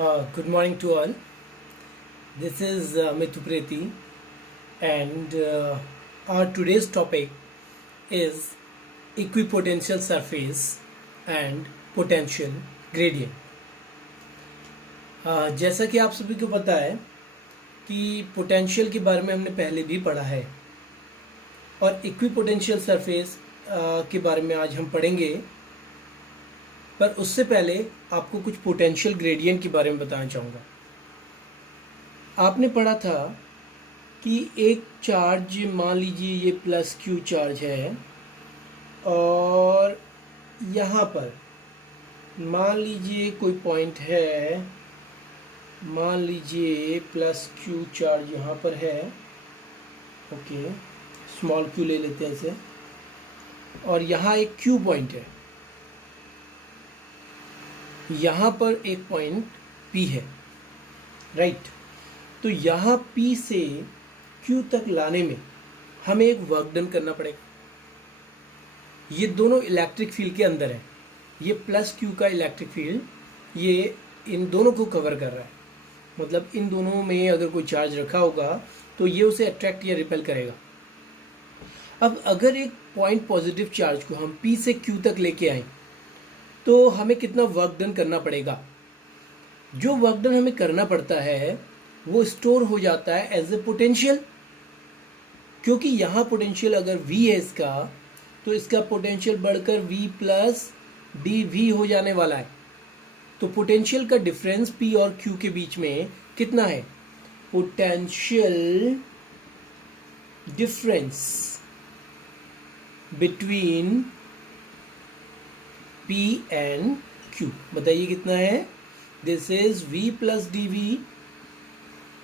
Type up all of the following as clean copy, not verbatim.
Good morning to all. This is Mithu Preti, and our today's topic is equipotential surface and potential gradient. जैसा कि आप सभी को पता है कि पोटेंशियल के बारे में हमने पहले भी पढ़ा है और इक्विपोटेंशियल सरफेस के बारे में आज हम पढ़ेंगे, पर उससे पहले आपको कुछ पोटेंशियल ग्रेडियंट के बारे में बताना चाहूँगा। आपने पढ़ा था कि एक चार्ज, मान लीजिए ये प्लस क्यू चार्ज है, और यहाँ पर मान लीजिए कोई पॉइंट है, मान लीजिए प्लस क्यू चार्ज यहाँ पर है, ओके, स्मॉल क्यू ले लेते हैं इसे, और यहाँ एक क्यू पॉइंट है, यहाँ पर एक पॉइंट P है, राइट। तो यहाँ P से Q तक लाने में हमें एक वर्क डन करना पड़ेगा। ये दोनों इलेक्ट्रिक फील्ड के अंदर है, ये प्लस Q का इलेक्ट्रिक फील्ड ये इन दोनों को कवर कर रहा है, मतलब इन दोनों में अगर कोई चार्ज रखा होगा तो ये उसे अट्रैक्ट या रिपेल करेगा। अब अगर एक पॉइंट पॉजिटिव चार्ज को हम P से Q तक लेके आए तो हमें कितना वर्क डन करना पड़ेगा। जो वर्क डन हमें करना पड़ता है वो स्टोर हो जाता है एज ए पोटेंशियल, क्योंकि यहाँ पोटेंशियल अगर V है इसका, तो इसका पोटेंशियल बढ़कर V प्लस dV हो जाने वाला है। तो पोटेंशियल का डिफरेंस P और Q के बीच में कितना है? Potential difference between P and Q, बताइए कितना है? This is V plus dV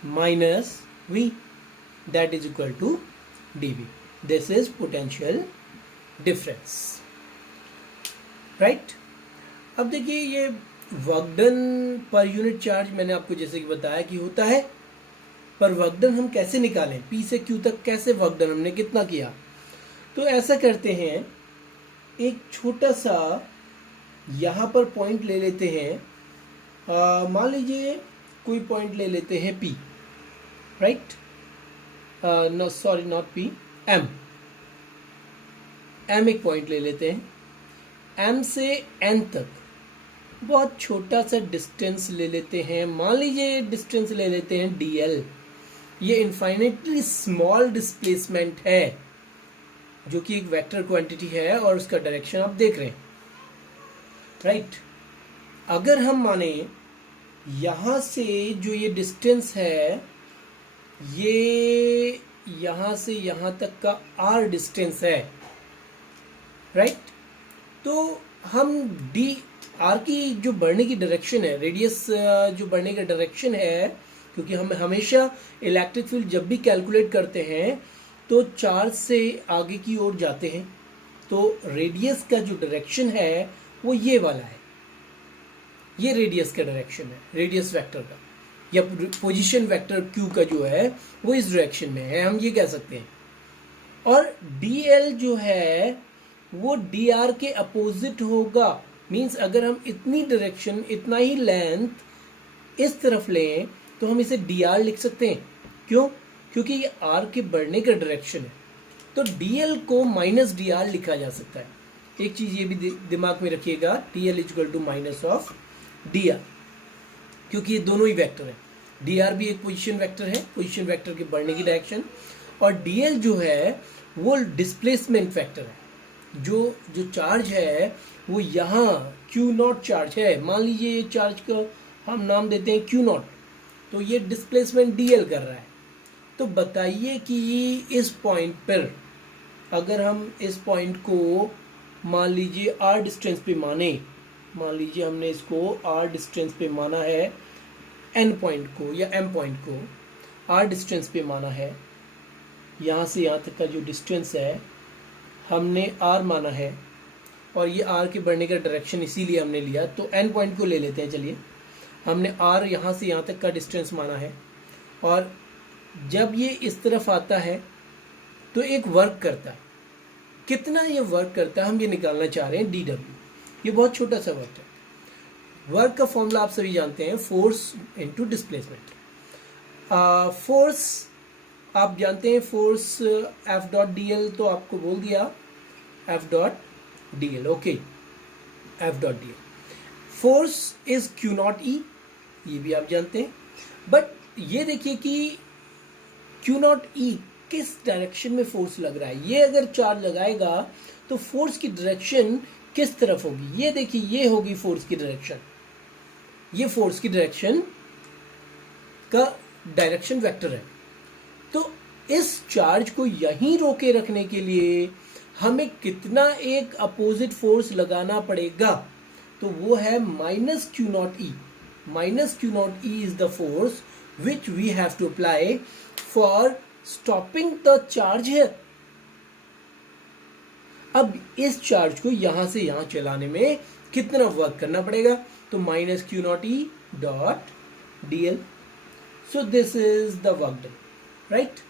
minus V, that is equal to dV. This is potential difference, right. अब देखिए, ये वर्क डन पर यूनिट चार्ज मैंने आपको जैसे कि बताया कि होता है, पर वर्क डन हम कैसे निकालें? P से Q तक कैसे वर्क डन हमने कितना किया? तो ऐसा करते हैं, एक छोटा सा यहाँ पर पॉइंट ले लेते हैं, मान लीजिए कोई पॉइंट ले लेते हैं P, right, no sorry not P, M एक पॉइंट ले लेते हैं। M से N तक बहुत छोटा सा डिस्टेंस ले लेते हैं, मान लीजिए डिस्टेंस ले लेते हैं dl। ये इनफाइनेटली स्मॉल डिस्प्लेसमेंट है जो कि एक वेक्टर क्वांटिटी है और उसका डायरेक्शन आप देख रहे हैं, राइट। अगर हम माने यहाँ से जो ये डिस्टेंस है, ये यहाँ से यहाँ तक का r डिस्टेंस है, राइट। तो हम r की जो बढ़ने की डायरेक्शन है, रेडियस जो बढ़ने का डायरेक्शन है, क्योंकि हम हमेशा इलेक्ट्रिक फील्ड जब भी कैलकुलेट करते हैं तो चार्ज से आगे की ओर जाते हैं, तो रेडियस का जो डायरेक्शन है वो ये वाला है, ये रेडियस का डायरेक्शन है, रेडियस वेक्टर का, या पोजीशन वेक्टर Q का जो है वो इस डायरेक्शन में है, हम ये कह सकते हैं। और dl जो है वो dr के अपोजिट होगा, मींस अगर हम इतनी डायरेक्शन, इतना ही लेंथ इस तरफ लें तो हम इसे dr लिख सकते हैं। क्यों? क्योंकि ये r के बढ़ने का डायरेक्शन है, तो dl को माइनस dr लिखा जा सकता है। एक चीज ये भी दिमाग में रखिएगा, dl equal to minus of dr, क्योंकि ये दोनों ही वेक्टर है। dr भी एक पोजीशन वेक्टर है, पोजीशन वेक्टर के बढ़ने की डायरेक्शन, और dl जो है वो डिस्प्लेसमेंट वेक्टर है। जो चार्ज है वो यहाँ Q नॉट चार्ज है, मान लीजिए ये चार्ज का हम नाम देते हैं Q नॉट, तो ये डिस्प्लेसमेंट dl कर रहा है। तो बताइए कि इस पॉइंट पर अगर हम इस पॉइंट को मान लीजिए r डिस्टेंस पे माने, मान लीजिए हमने इसको r डिस्टेंस पे माना है, n पॉइंट को या m पॉइंट को r डिस्टेंस पे माना है, यहाँ से यहाँ तक का जो डिस्टेंस है हमने r माना है, और ये r के बढ़ने का डायरेक्शन इसीलिए हमने लिया, तो n पॉइंट को ले लेते हैं। चलिए, हमने r यहाँ से यहाँ तक का डिस्टेंस माना है, और जब ये इस तरफ आता है तो एक वर्क करता है। कितना ये वर्क करता है हम ये निकालना चाह रहे हैं, dw। ये बहुत छोटा सा वर्क है, वर्क का फॉर्मूला आप सभी जानते हैं, फोर्स इनटू डिस्प्लेसमेंट। फोर्स आप जानते हैं, force F dot D L, तो आपको बोल दिया F dot D L. Okay, F dot D L. Force is Q not E, ये भी आप जानते हैं। बट ये देखिए कि क्यू नॉट ई किस डायरेक्शन में फोर्स लग रहा है। ये अगर चार्ज लगाएगा तो फोर्स की डायरेक्शन किस तरफ होगी, ये देखिए, ये होगी फोर्स की डायरेक्शन। ये फोर्स की डायरेक्शन का डायरेक्शन वेक्टर है। तो इस चार्ज को यहीं रोके रखने के लिए हमें कितना एक अपोजिट फोर्स लगाना पड़ेगा, तो वो है minus Q not E. Minus Q not E is the force which we have to apply for stopping the charge है। अब इस चार्ज को यहां से यहां चलाने में कितना वर्क करना पड़ेगा, तो minus Q not E dot D L. So this is the work done, right.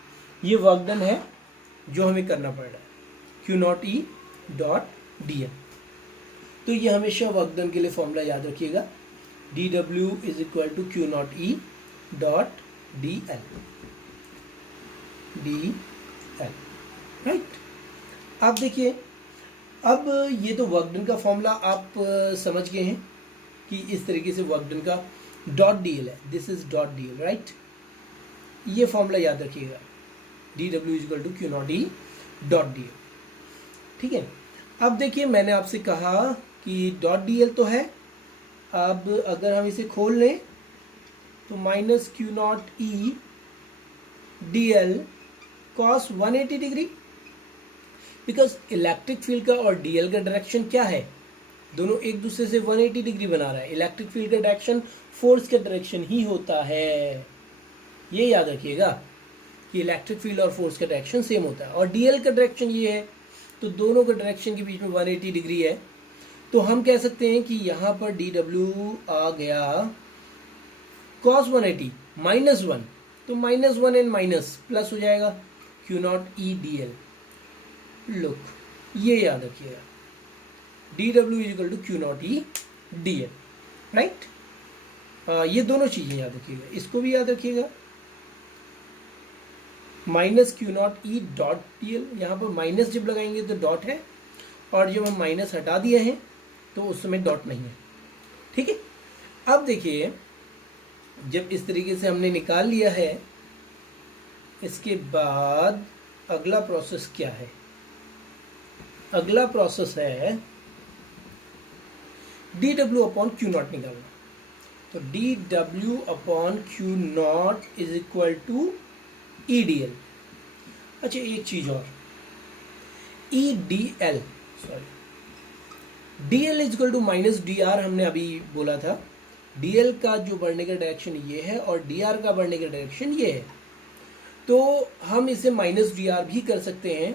ये वर्क डन है जो हमें करना पड़ रहा है, Q not E dot D L. तो ये हमेशा वर्क डन के लिए फॉर्मूला याद रखिएगा, D W is equal to Q not E dot D L, D L, right. आप देखिए, अब ये तो वर्क डन का फॉर्मूला आप समझ गए हैं कि इस तरीके से वर्क डन का डॉट डी एल है, this is dot D L, right. ये फॉर्मूला याद रखिएगा, D W is equal to Q not E dot D L, ठीक है। अब देखिए, मैंने आपसे कहा कि डॉट डी एल तो है, अब अगर हम इसे खोल लें तो minus Q not E D L cos 180 degree, because electric field का और डीएल का डायरेक्शन क्या है, दोनों एक दूसरे से 180 डिग्री बना रहा है। इलेक्ट्रिक फील्ड का डायरेक्शन फोर्स का डायरेक्शन ही होता है, ये याद रखिएगा कि इलेक्ट्रिक फील्ड और फोर्स का डायरेक्शन सेम होता है। और डीएल का डायरेक्शन ये है, तो दोनों के डायरेक्शन के बीच में 180 डिग्री है। तो हम कह सकते हैं कि यहाँ पर डी डब्ल्यू आ गया कॉस 180 माइनस 1, तो माइनस 1 एंड माइनस प्लस हो जाएगा Q not E D L. Look, ये याद रखिएगा, D W is equal to Q not E D L, right. ये दोनों चीजें याद रखिएगा, इसको भी याद रखिएगा, minus Q not E dot D L. यहाँ पर माइनस जब लगाएंगे तो डॉट है, और जब हम माइनस हटा दिए हैं तो उस समय डॉट नहीं है, ठीक है। अब देखिए, जब इस तरीके से हमने निकाल लिया है, इसके बाद अगला प्रोसेस क्या है, अगला प्रोसेस है D W upon Q naught निकालना। तो D W upon Q naught is equal to E D L. अच्छा, एक चीज और, E D L, sorry, D L is equal to minus D R हमने अभी बोला था। डी एल का जो बढ़ने का डायरेक्शन ये है और डी आर का बढ़ने का डायरेक्शन ये है, तो हम इसे माइनस डी आर भी कर सकते हैं।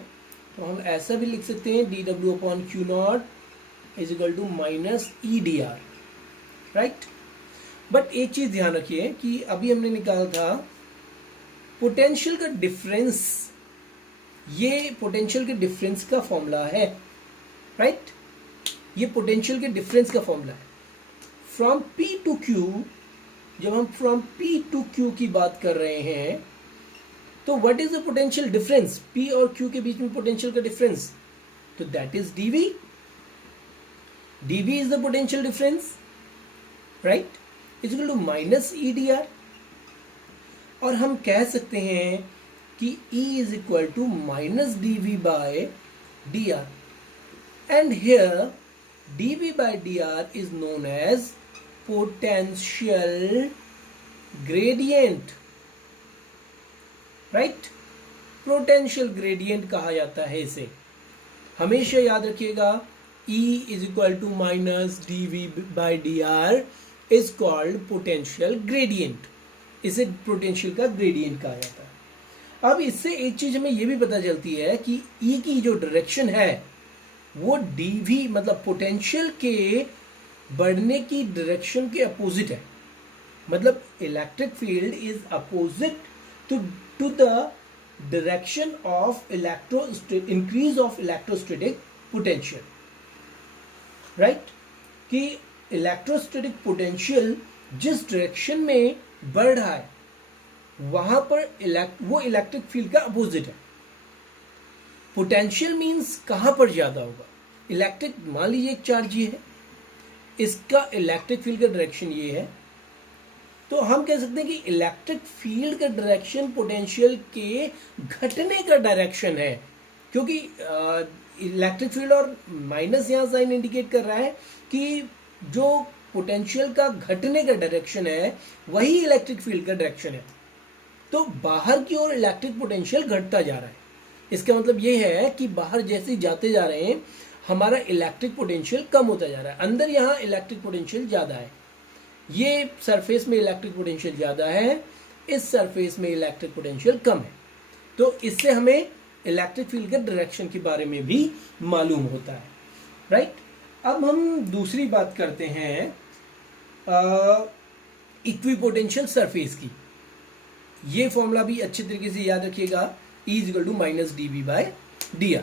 तो हम ऐसा भी लिख सकते हैं, D W upon Q naught is equal to minus E D R, right. But एक चीज ध्यान रखिए कि अभी हमने निकाला था पोटेंशियल का डिफरेंस, ये पोटेंशियल के डिफरेंस का फॉर्मूला है, राइट। ये पोटेंशियल के डिफरेंस का फॉर्मूला है फ्रॉम पी टू क्यू। जब हम फ्रॉम पी टू क्यू की बात कर रहे हैं, तो what is the potential difference, P और क्यू के बीच में पोटेंशियल का डिफरेंस, तो that is DV. DV is the potential difference, right, is equal to minus E D R. और हम कह सकते हैं कि E is equal to minus D V by D R, and here D V by D R is known as potential gradient, right. Potential gradient कहा जाता है इसे, हमेशा याद रखिएगा। E is equal to minus D V by D R is called potential gradient, इसे potential का gradient कहा जाता है। अब इससे एक चीज हमें यह भी पता चलती है कि E की जो डायरेक्शन है वो dv मतलब पोटेंशियल के बढ़ने की डायरेक्शन के अपोजिट है। मतलब electric field is opposite to the direction of increase of electrostatic potential, right. कि इलेक्ट्रोस्टैटिक पोटेंशियल जिस डायरेक्शन में बढ़ रहा है वहां पर वो इलेक्ट्रिक फील्ड का अपोजिट है। पोटेंशियल मींस कहां पर ज्यादा होगा। इलेक्ट्रिक, मान लीजिए एक चार्ज ये है, इसका इलेक्ट्रिक फील्ड का डायरेक्शन ये है, तो हम कह सकते हैं कि इलेक्ट्रिक फील्ड का डायरेक्शन पोटेंशियल के घटने का डायरेक्शन है, क्योंकि इलेक्ट्रिक फील्ड और माइनस यहां साइन इंडिकेट कर रहा है कि जो पोटेंशियल का घटने का डायरेक्शन है वही इलेक्ट्रिक फील्ड का डायरेक्शन है। तो बाहर की ओर इलेक्ट्रिक पोटेंशियल घटता जा रहा है। इसका मतलब ये है कि बाहर जैसे जाते जा रहे हैं हमारा इलेक्ट्रिक पोटेंशियल कम होता जा रहा है। अंदर यहाँ इलेक्ट्रिक पोटेंशियल ज़्यादा है, ये सरफेस में इलेक्ट्रिक पोटेंशियल ज़्यादा है, इस सरफेस में इलेक्ट्रिक पोटेंशियल कम है। तो इससे हमें इलेक्ट्रिक फील्ड के डायरेक्शन के बारे में भी मालूम होता है, राइट। अब हम दूसरी बात करते हैं इक्विपोटेंशियल सरफेस की। ये फॉर्मूला भी अच्छे तरीके से याद रखिएगा, E equal to minus dV by dr।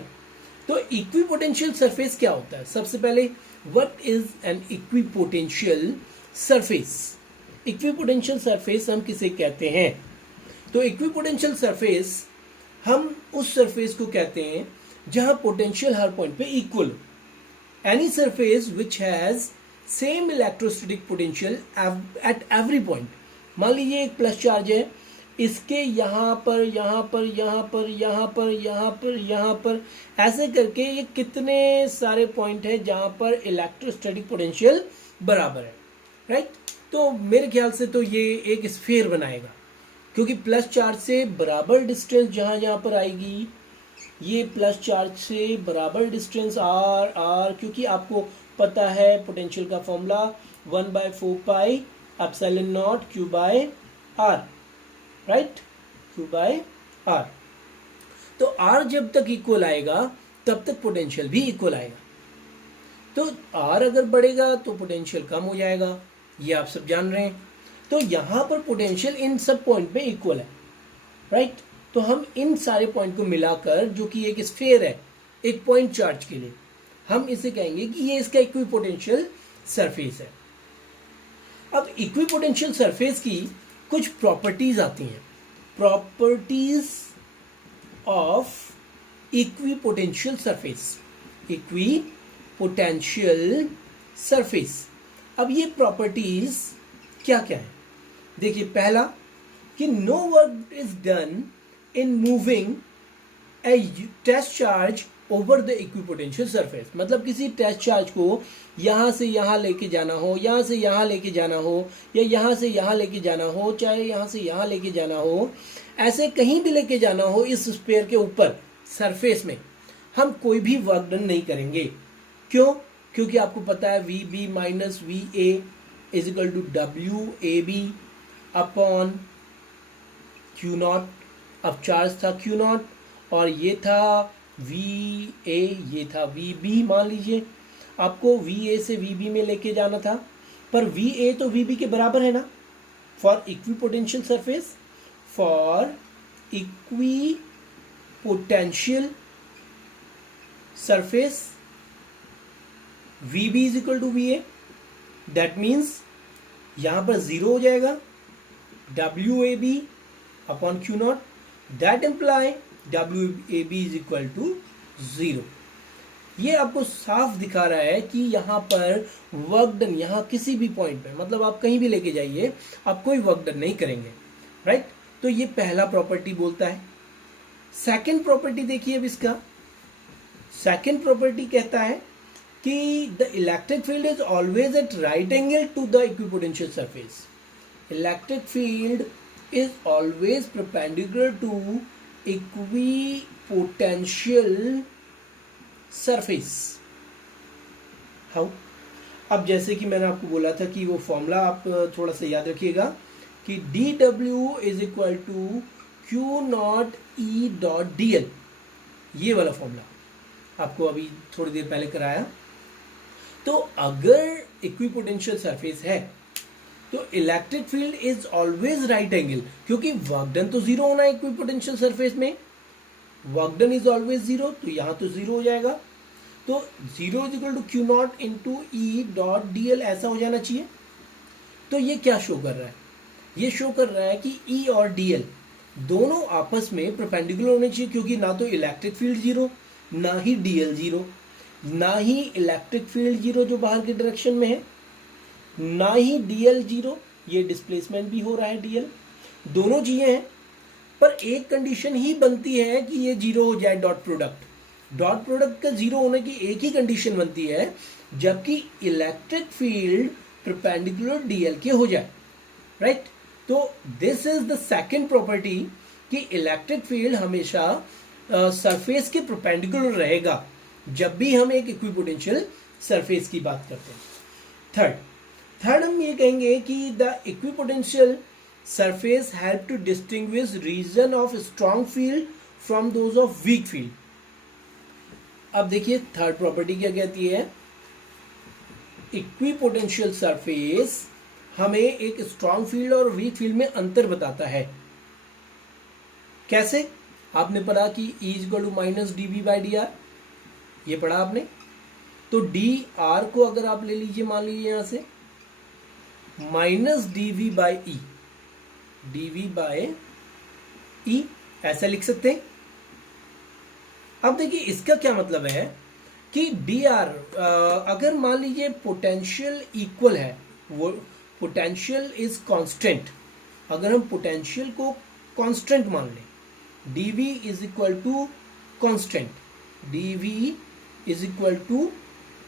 तो इक्विपोटेंशियल सरफेस क्या होता है? सबसे पहले what is an equipotential surface? Equipotential surface हम किसे कहते हैं? तो इक्विपोटेंशियल सरफेस हम उस सरफेस को कहते हैं जहां पोटेंशियल हर पॉइंट पे इक्वल हो। Any surface which has same electrostatic potential at every point. मान लीजिए एक प्लस चार्ज है, इसके यहाँ पर, यहाँ पर, यहाँ पर, यहाँ पर, यहाँ पर, यहाँ पर, ऐसे करके ये कितने सारे पॉइंट है जहां पर इलेक्ट्रोस्टैटिक पोटेंशियल बराबर है, राइट। तो मेरे ख्याल से तो ये एक स्फीयर बनाएगा, क्योंकि प्लस चार्ज से बराबर डिस्टेंस जहां जहां पर आएगी, ये प्लस चार्ज से बराबर डिस्टेंस आर आर, क्योंकि आपको पता है पोटेंशियल का formula 1/4 pi epsilon naught Q by R, right, Q by R. तो आर जब तक इक्वल आएगा तब तक पोटेंशियल भी इक्वल आएगा। तो आर अगर बढ़ेगा तो पोटेंशियल कम हो जाएगा, ये आप सब जान रहे हैं। तो यहां पर पोटेंशियल इन सब पॉइंट पे इक्वल है, राइट। तो हम इन सारे पॉइंट को मिलाकर, जो कि एक स्फीयर है एक पॉइंट चार्ज के लिए, हम इसे कहेंगे कि ये इसका इक्विपोटेंशियल सरफेस है। अब इक्विपोटेंशियल सरफेस की कुछ प्रॉपर्टीज आती हैं, properties of equipotential surface, equipotential surface. अब ये प्रॉपर्टीज क्या क्या है? देखिए, पहला कि no work is done in moving a test charge over the equipotential surface. मतलब किसी टेस्ट चार्ज को यहां से यहां लेके जाना हो, यहां से यहां लेके जाना हो, या यहां से यहां लेके जाना हो, चाहे यहां से यहां लेके जाना हो, ऐसे कहीं भी लेके जाना हो इस स्फीयर के ऊपर सरफेस में, हम कोई भी वर्क डन नहीं करेंगे। क्यों? क्योंकि आपको पता है VB minus VA is equal to WAB upon Q0। अब चार्ज था Q0 और ये था VA, ये था VB। मान लीजिए आपको VA से VB में लेके जाना था, पर VA तो VB के बराबर है ना। For equipotential surface, for equipotential surface VB is equal to VA। That means यहां पर 0 हो जाएगा, WAB upon Q0। That imply WAB is equal to 0। ये आपको साफ दिखा रहा है कि यहां पर वर्क डन, यहां किसी भी पॉइंट पे, मतलब आप कहीं भी लेके जाइए, आप कोई वर्क डन नहीं करेंगे, राइट। तो ये पहला प्रॉपर्टी बोलता है। सेकंड प्रॉपर्टी देखिए अब इसका। सेकंड प्रॉपर्टी कहता है कि the electric field is always at right angle to the equipotential surface. Electric field is always perpendicular to equipotential surface. How? अब जैसे कि मैंने आपको बोला था कि वो फॉर्मूला आप थोड़ा सा याद रखिएगा कि dW is equal to Q0E.dl, ये वाला फॉर्मूला आपको अभी थोड़ी देर पहले कराया। तो अगर इक्विपोटेंशियल सरफेस है तो electric field is always right angle, क्योंकि वर्क डन तो 0 होना है इक्विपोटेंशियल सरफेस में, वर्क डन इज ऑलवेज 0, तो यहां तो 0 हो जाएगा। तो 0 is equal to Q naught into E dot D L ऐसा हो जाना चाहिए। तो ये क्या शो कर रहा है, ये शो कर रहा है कि ई और डी एल दोनों आपस में परपेंडिकुलर होने चाहिए, क्योंकि ना तो इलेक्ट्रिक फील्ड जीरो, ना ही डी एल जीरो, ना ही इलेक्ट्रिक फील्ड जीरो जो बाहर के डायरेक्शन में है, ना ही डी एल जीरो, ये डिस्प्लेसमेंट भी हो रहा है डी एल, दोनों चीजें हैं। पर एक कंडीशन ही बनती है कि ये जीरो हो जाए, डॉट प्रोडक्ट का जीरो होने की एक ही कंडीशन बनती है, जबकि इलेक्ट्रिक फील्ड परपेंडिकुलर डीएल के हो जाए, राइट। तो this is the second property कि इलेक्ट्रिक फील्ड हमेशा सरफेस के परपेंडिकुलर रहेगा जब भी हम एक इक्विपोटेंशियल सरफेस की बात करते हैं। थर्ड हम ये कहेंगे कि the equipotential surface help to distinguish region of strong field from those of weak field. अब देखिए थर्ड प्रॉपर्टी क्या कहती है, इक्विपोटेंशियल सरफेस हमें एक स्ट्रॉन्ग फील्ड और वीक फील्ड में अंतर बताता है। कैसे? आपने पढ़ा कि E equal to minus D V by D R, ये पढ़ा आपने। तो डी आर को अगर आप ले लीजिए, मान लीजिए यहां से minus D V by E, D V by E ऐसा लिख सकते हैं। अब देखिए इसका क्या मतलब है कि डी आर अगर मान लीजिए पोटेंशियल इक्वल है, वो पोटेंशियल इज कांस्टेंट, अगर हम पोटेंशियल को कांस्टेंट मान लें, D V is equal to constant, D V is equal to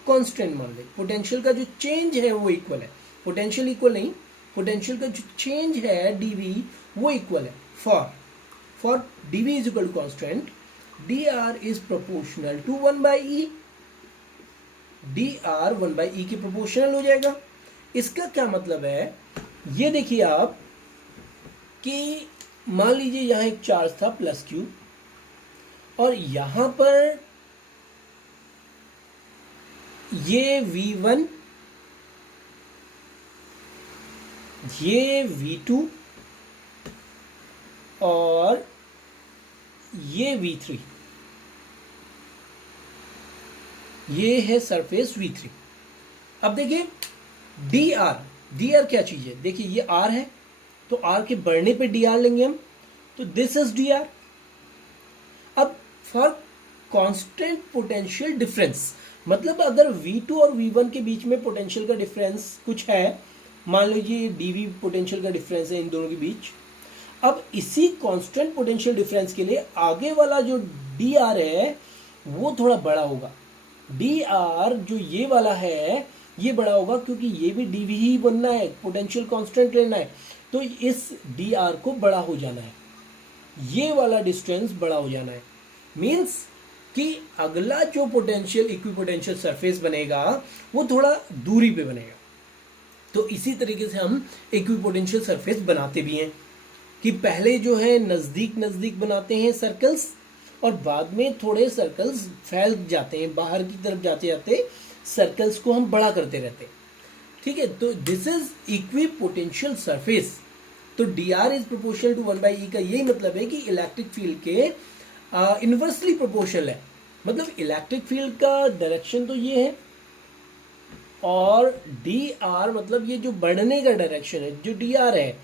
constant मान लें, पोटेंशियल का जो चेंज है वो इक्वल है, पोटेंशियल इक्वल नहीं, पोटेंशियल का जो चेंज है डी वी वो इक्वल है। For D V is equal to constant, D R is proportional to 1/e, D R 1/e के प्रोपोर्शनल हो जाएगा। इसका क्या मतलब है, ये देखिए आप कि मान लीजिए यहां एक चार्ज था प्लस क्यू, और यहां पर ये V1, ये V2 और ये V3, ये है सरफेस V3। अब देखिए डी आर क्या चीज है, देखिए ये R है, तो R के बढ़ने पे डी आर लेंगे हम, तो दिस इज डी आर। अब फॉर कांस्टेंट पोटेंशियल डिफरेंस, मतलब अगर V2 और V1 के बीच में पोटेंशियल का डिफरेंस कुछ है, मान लीजिए dV पोटेंशियल का डिफरेंस है इन दोनों के बीच, अब इसी कांस्टेंट पोटेंशियल डिफरेंस के लिए आगे वाला जो डी आर है वो थोड़ा बड़ा होगा। डी आर जो ये वाला है ये बड़ा होगा, क्योंकि ये भी dV ही बनना है, पोटेंशियल कांस्टेंट लेना है, तो इस डी आर को बड़ा हो जाना है, ये वाला डिस्टेंस बड़ा हो जाना है। मीन्स कि अगला जो पोटेंशियल इक्विपोटेंशियल सरफेस बनेगा वो थोड़ा दूरी पे बनेगा। तो इसी तरीके से हम इक्विपोटेंशियल सरफेस बनाते भी हैं कि पहले जो है नज़दीक नज़दीक बनाते हैं सर्कल्स, और बाद में थोड़े सर्कल्स फैल जाते हैं, बाहर की तरफ जाते जाते सर्कल्स को हम बड़ा करते रहते हैं, ठीक है। तो दिस इज इक्विपोटेंशियल सरफेस। तो D R is proportional to 1/e का यही मतलब है कि इलेक्ट्रिक फील्ड के इनवर्सली प्रोपोर्शनल है, मतलब इलेक्ट्रिक फील्ड का डायरेक्शन तो ये है, और डी आर मतलब ये जो बढ़ने का डायरेक्शन है, जो डी आर है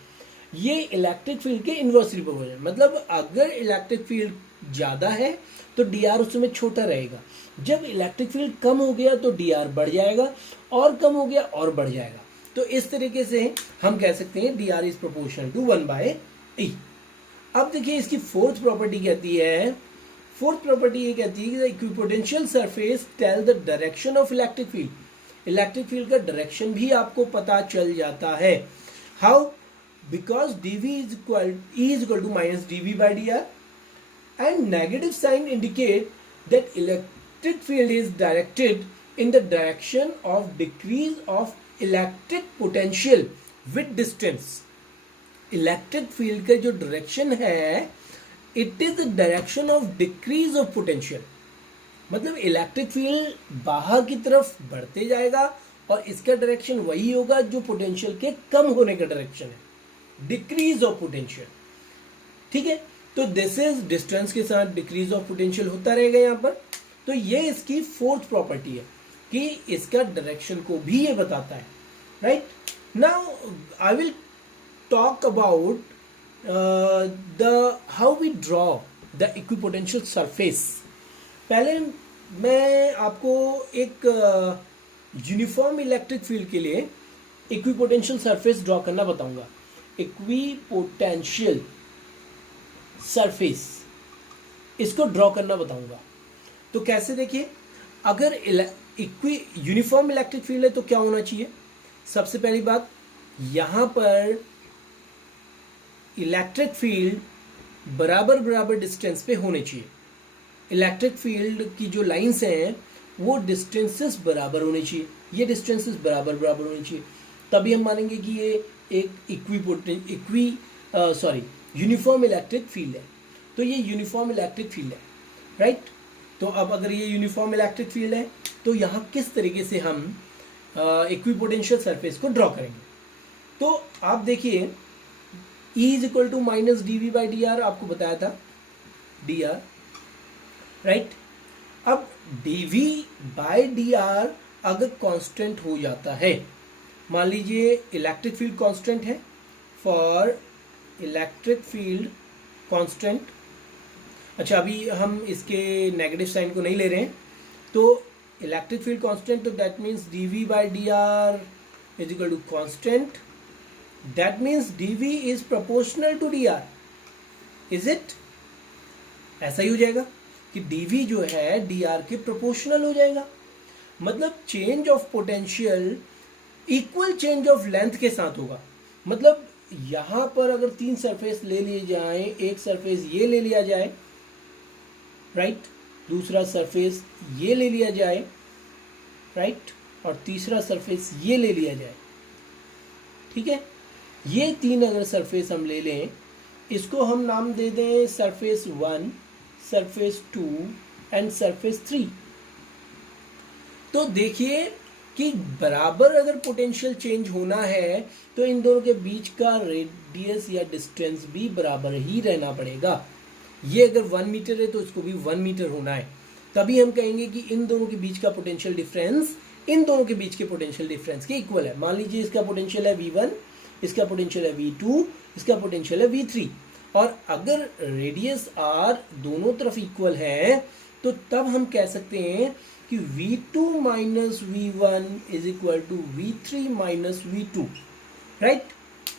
ये इलेक्ट्रिक फील्ड के इनवर्सली प्रोपोर्शनल, मतलब अगर इलेक्ट्रिक फील्ड ज्यादा है तो डी आर उसमें छोटा रहेगा, जब इलेक्ट्रिक फील्ड कम हो गया तो डी आर बढ़ जाएगा, और कम हो गया और बढ़ जाएगा। तो इस तरीके से हम कह सकते हैं D R is proportional to 1/e। अब देखिए इसकी फोर्थ प्रॉपर्टी कहती है, फोर्थ प्रॉपर्टी ये कहती है कि the equipotential surface tell the direction of electric field. Electric field का डायरेक्शन भी आपको पता चल जाता है। How? Because dV is equal to minus dV by dr, and negative sign indicate that electric field is directed in the direction of decrease of electric potential with distance। Electric field का जो direction है it is the direction of decrease of potential, मतलब electric field बाहर की तरफ बढ़ते जाएगा और इसका डायरेक्शन वही होगा जो पोटेंशियल के कम होने का डायरेक्शन है, डिक्रीज ऑफ पोटेंशियल, ठीक है। तो दिस इज डिस्टेंस के साथ डिक्रीज ऑफ पोटेंशियल होता रहेगा यहाँ पर। तो ये इसकी फोर्थ प्रॉपर्टी है कि इसका डायरेक्शन को भी ये बताता है, right. Now I will talk about the how we draw the equipotential surface. पहले मैं आपको एक यूनिफॉर्म इलेक्ट्रिक फील्ड के लिए इक्विपोटेंशियल सरफेस ड्रॉ करना बताऊंगा। इक्विपोटेंशियल सरफेस इसको ड्रॉ करना बताऊंगा। तो कैसे, देखिए, अगर यूनिफॉर्म इलेक्ट्रिक फील्ड है तो क्या होना चाहिए? सबसे पहली बात, यहां पर इलेक्ट्रिक फील्ड बराबर बराबर डिस्टेंस पे होने चाहिए। इलेक्ट्रिक फील्ड की जो लाइंस हैं वो डिस्टेंसेस बराबर होने चाहिए, ये डिस्टेंसेस बराबर बराबर होनी चाहिए, तभी हम मानेंगे कि ये एक यूनिफॉर्म इलेक्ट्रिक फील्ड है। तो ये यूनिफॉर्म इलेक्ट्रिक फील्ड है, राइट। तो अब अगर ये यूनिफॉर्म इलेक्ट्रिक फील्ड है तो यहाँ किस तरीके से हम इक्विपोटेंशियल सरफेस को ड्रॉ करेंगे? तो आप देखिए, E is equal to minus D V by D R, आपको बताया था डी आर, राइट। अब D V by D R अगर कांस्टेंट हो जाता है, मान लीजिए इलेक्ट्रिक फील्ड कांस्टेंट है, फॉर इलेक्ट्रिक फील्ड कांस्टेंट, अच्छा अभी हम इसके नेगेटिव साइन को नहीं ले रहे हैं, तो इलेक्ट्रिक फील्ड कांस्टेंट, तो that means D V by D R is equal to constant, that means D V is proportional to D R, is it? ऐसा ही हो जाएगा कि डी वी जो है डी आर के प्रोपोर्शनल हो जाएगा। मतलब change of potential equal change of length के साथ होगा। मतलब यहां पर अगर 3 सरफेस ले लिए जाएं, एक सरफेस ये ले लिया जाए, राइट, दूसरा सरफेस ये ले लिया जाए, राइट, और तीसरा सरफेस ये ले लिया जाए, ठीक है। ये 3 अगर सरफेस हम ले लें, इसको हम नाम दे दें सरफेस 1, सरफेस 2 एंड सरफेस 3। तो देखिए कि बराबर अगर पोटेंशियल चेंज होना है तो इन दोनों के बीच का रेडियस या डिस्टेंस भी बराबर ही रहना पड़ेगा। ये अगर 1 मीटर है तो इसको भी 1 मीटर होना है, तभी हम कहेंगे कि इन दोनों के बीच का पोटेंशियल डिफरेंस इन दोनों के बीच के पोटेंशियल डिफरेंस के इक्वल है। मान लीजिए इसका पोटेंशियल है V1, इसका पोटेंशियल है V2, इसका पोटेंशियल है V3, और अगर रेडियस R दोनों तरफ इक्वल है तो तब हम कह सकते हैं कि V2 minus V1 is equal to V3 minus V2, right.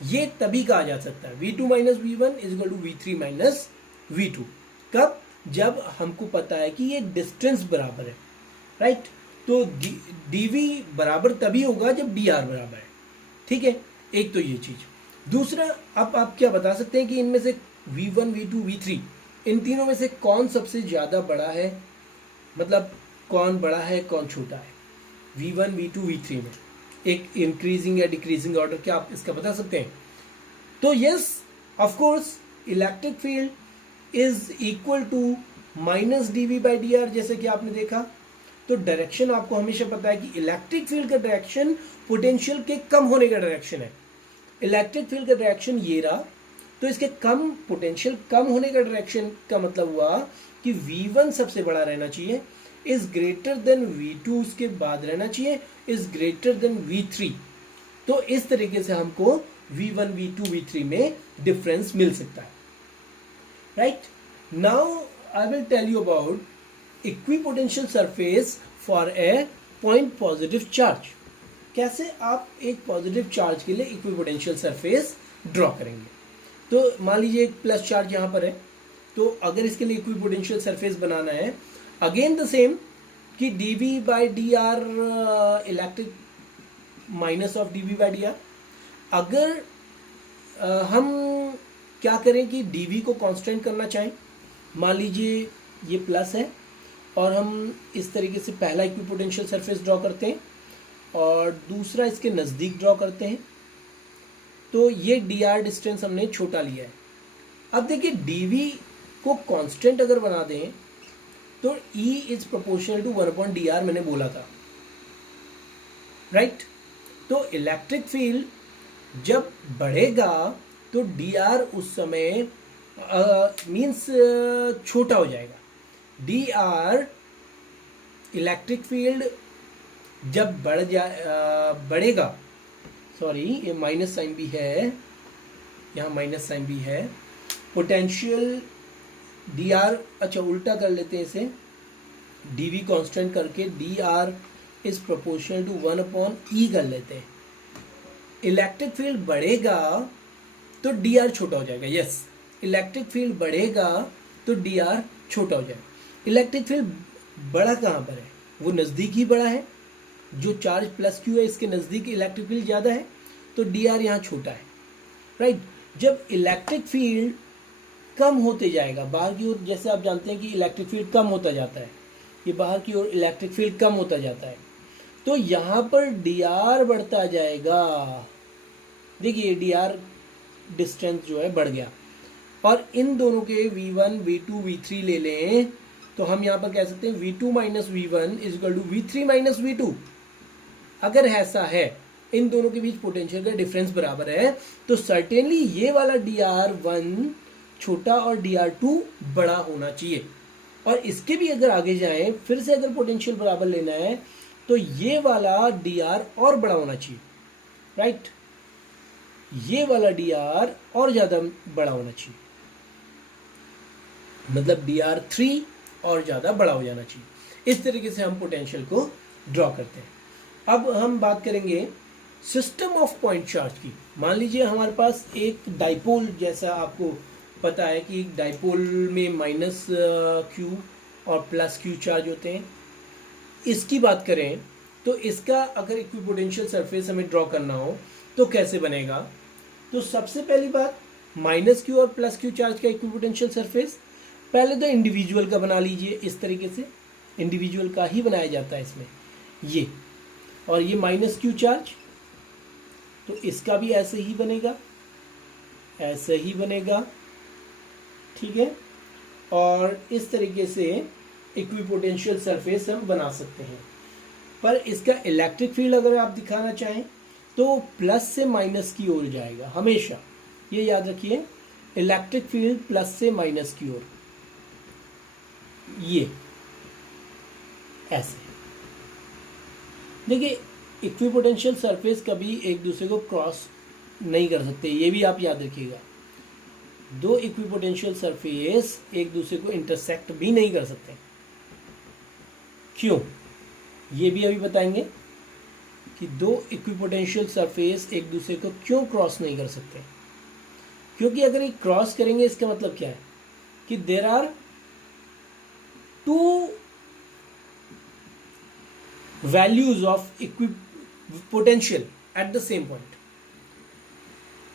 ये तभी कहा जा सकता है V2 minus V1 is equal to V3 minus V2। कब? जब हमको पता है कि ये डिस्टेंस बराबर है, राइट। तो dV बराबर तभी होगा जब dr बराबर है, ठीक है। एक तो ये चीज। दूसरा, अब आप क्या बता सकते हैं कि इनमें से V1, V2, V3 इन तीनों में से कौन सबसे ज्यादा बड़ा है? मतलब कौन बड़ा है कौन छोटा है V1, V2, V3 में? एक इंक्रीजिंग या डिक्रीजिंग ऑर्डर, क्या आप इसका बता सकते हैं? तो yes, of course electric field is equal to minus dV by D R, जैसे कि आपने देखा। तो डायरेक्शन आपको हमेशा पता है कि इलेक्ट्रिक फील्ड का डायरेक्शन पोटेंशियल के कम होने का डायरेक्शन है। इलेक्ट्रिक फील्ड का डायरेक्शन ये रहा, तो इसके कम पोटेंशियल कम होने का डायरेक्शन का मतलब हुआ कि V1 सबसे बड़ा रहना चाहिए, इज ग्रेटर देन V2 उसके बाद रहना चाहिए, इज ग्रेटर देन V3। तो इस तरीके से हमको V1, V2, V3 में डिफरेंस मिल सकता है, right. Now I will tell you about equipotential surface for a point positive charge. कैसे आप एक पॉजिटिव चार्ज के लिए इक्विपोटेंशियल सरफेस ड्रॉ करेंगे? तो मान लीजिए एक प्लस चार्ज यहां पर है, तो अगर इसके लिए इक्विपोटेंशियल सरफेस बनाना है, अगेन द सेम कि dV by D are electric minus of dV by D R. अगर हम क्या करें कि dV को कांस्टेंट करना चाहें, मान लीजिए ये प्लस है और हम इस तरीके से पहला इक्विपोटेंशियल सरफेस ड्रॉ करते हैं और दूसरा इसके नज़दीक ड्रॉ करते हैं, तो ये dr डिस्टेंस हमने छोटा लिया है। अब देखिए dV को कांस्टेंट अगर बना दें तो E is proportional to 1/dr मैंने बोला था, राइट। तो इलेक्ट्रिक फील्ड जब बढ़ेगा तो dr उस समय मीन्स छोटा हो जाएगा। dr इलेक्ट्रिक फील्ड जब बढ़ेगा, सॉरी ये माइनस साइन भी है, यहाँ माइनस साइन भी है, पोटेंशियल डी आर, अच्छा उल्टा कर लेते हैं इसे, डी वी कॉन्स्टेंट करके D R is proportional to 1/E कर लेते हैं। इलेक्ट्रिक फील्ड बढ़ेगा तो डी आर छोटा हो जाएगा, यस इलेक्ट्रिक फील्ड बढ़ेगा तो डी आर छोटा हो जाएगा। इलेक्ट्रिक फील्ड बड़ा कहाँ पर है, वो नज़दीक ही बड़ा है, जो चार्ज प्लस क्यू है इसके नज़दीक इलेक्ट्रिक फील्ड ज़्यादा है, तो डी आर यहाँ छोटा है, राइट। जब इलेक्ट्रिक फील्ड कम होते जाएगा बाहर की ओर, जैसे आप जानते हैं कि इलेक्ट्रिक फील्ड कम होता जाता है, ये बाहर की ओर इलेक्ट्रिक फील्ड कम होता जाता है, तो यहाँ पर डी आर बढ़ता जाएगा। देखिए डी आर डिस्टेंस जो है बढ़ गया, और इन दोनों के V1 V2 V3 ले लें तो हम यहाँ पर कह सकते हैं V2 minus V1 is equal to V3 minus V2। अगर ऐसा है, इन दोनों के बीच पोटेंशियल का डिफरेंस बराबर है, तो सर्टेनली ये वाला DR1 छोटा और DR2 बड़ा होना चाहिए। और इसके भी अगर आगे जाएं, फिर से अगर पोटेंशियल बराबर लेना है तो ये वाला DR और बड़ा होना चाहिए, राइट, ये वाला DR और ज्यादा बड़ा होना चाहिए, मतलब DR3 और ज्यादा बड़ा हो जाना चाहिए। इस तरीके से हम पोटेंशियल को ड्रॉ करते हैं। अब हम बात करेंगे सिस्टम ऑफ पॉइंट चार्ज की। मान लीजिए हमारे पास एक डाइपोल, जैसा आपको पता है कि डाइपोल में माइनस क्यू और प्लस क्यू चार्ज होते हैं। इसकी बात करें तो इसका अगर इक्विपोटेंशियल सरफेस हमें ड्रॉ करना हो तो कैसे बनेगा। तो सबसे पहली बात, माइनस क्यू और प्लस क्यू चार्ज का इक्विपोटेंशियल सरफेस पहले तो इंडिविजुअल का बना लीजिए। इस तरीके से इंडिविजुअल का ही बनाया जाता है इसमें, ये और ये माइनस क्यू चार्ज, तो इसका भी ऐसे ही बनेगा, ऐसे ही बनेगा, ठीक है। और इस तरीके से इक्विपोटेंशियल सरफेस हम बना सकते हैं। पर इसका इलेक्ट्रिक फील्ड अगर आप दिखाना चाहें तो प्लस से माइनस की ओर जाएगा हमेशा, ये याद रखिए, इलेक्ट्रिक फील्ड प्लस से माइनस की ओर, ये ऐसे। देखिए इक्विपोटेंशियल सरफेस कभी एक दूसरे को क्रॉस नहीं कर सकते, ये भी आप याद रखिएगा। दो इक्विपोटेंशियल सरफेस एक दूसरे को इंटरसेक्ट भी नहीं कर सकते। क्यों, ये भी अभी बताएंगे कि दो इक्विपोटेंशियल सरफेस एक दूसरे को क्यों क्रॉस नहीं कर सकते। क्योंकि अगर ये क्रॉस करेंगे इसका मतलब क्या है कि there are two values of potential at the same point.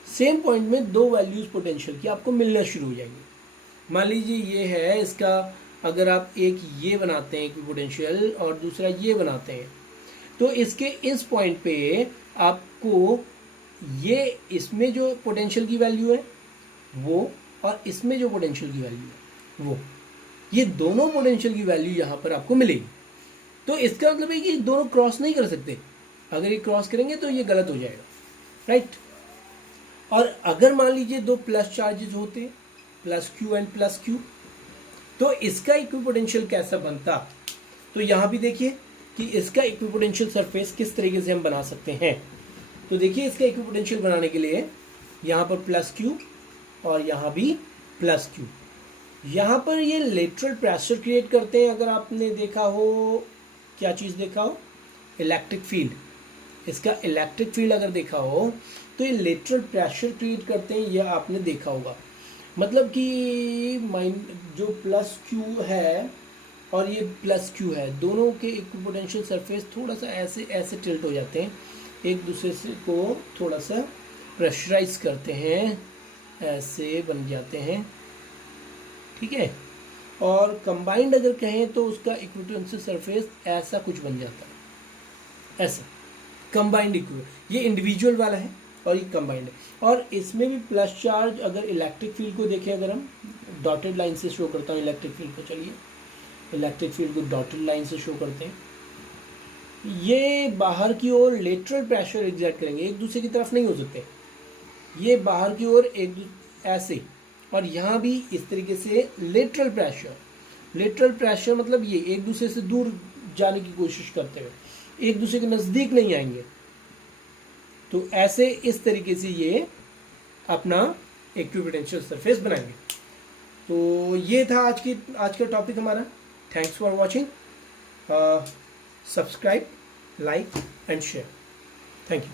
Same point में दो वैल्यूज पोटेंशियल की आपको मिलना शुरू हो जाएंगी। मान लीजिए ये है इसका, अगर आप एक ये बनाते हैं इक्विपोटेंशियल और दूसरा ये बनाते हैं, तो इसके इस पॉइंट पे आपको ये, इसमें जो पोटेंशियल की वैल्यू है वो, और इसमें जो पोटेंशियल की वैल्यू है वो, ये दोनों पोटेंशियल की वैल्यू यहाँ पर आपको मिलेगी। तो इसका मतलब है कि दोनों क्रॉस नहीं कर सकते। अगर ये क्रॉस करेंगे तो ये गलत हो जाएगा, राइट। और अगर मान लीजिए दो प्लस चार्जेस होते, plus Q and plus Q, तो इसका इक्विपोटेंशियल कैसा बनता। तो यहाँ भी देखिए कि इसका इक्विपोटेंशियल सरफेस किस तरीके से हम बना सकते हैं। तो देखिए इसका इक्विपोटेंशियल बनाने के लिए यहाँ पर प्लस क्यू और यहाँ भी प्लस क्यू, यहाँ पर ये लेटरल प्रेशर क्रिएट करते हैं। अगर आपने देखा हो, क्या चीज़ देखा हो, इलेक्ट्रिक फील्ड, इसका इलेक्ट्रिक फील्ड अगर देखा हो तो ये लेटरल प्रेशर क्रिएट करते हैं, यह आपने देखा होगा। मतलब कि जो प्लस क्यू है और ये प्लस क्यू है, दोनों के इक्विपोटेंशियल सरफेस थोड़ा सा ऐसे ऐसे टिल्ट हो जाते हैं, एक दूसरे से को थोड़ा सा प्रेशराइज करते हैं, ऐसे बन जाते हैं, ठीक है। और कंबाइंड अगर कहें तो उसका इक्विपोटेंशियल सरफेस ऐसा कुछ बन जाता है, ऐसा कंबाइंड इक्विपोटेंशियल। ये इंडिविजुअल वाला है और ये कंबाइंड है। और इसमें भी प्लस चार्ज, अगर इलेक्ट्रिक फील्ड को देखें, अगर हम डॉटेड लाइन से शो करता हूँ इलेक्ट्रिक फील्ड को, चलिए इलेक्ट्रिक फील्ड को डॉटेड लाइन से शो करते हैं, ये बाहर की ओर लेटरल प्रेशर एग्जर्ट करेंगे, एक दूसरे की तरफ नहीं हो सकते, ये बाहर की ओर एक ऐसे, और यहाँ भी इस तरीके से लेटरल प्रेशर मतलब ये एक दूसरे से दूर जाने की कोशिश करते हुए, एक दूसरे के नज़दीक नहीं आएंगे। तो ऐसे इस तरीके से ये अपना इक्विपोटेंशियल सरफेस बनाएंगे। तो ये था आज का टॉपिक हमारा। Thanks for watching. Subscribe, like and share. Thank you.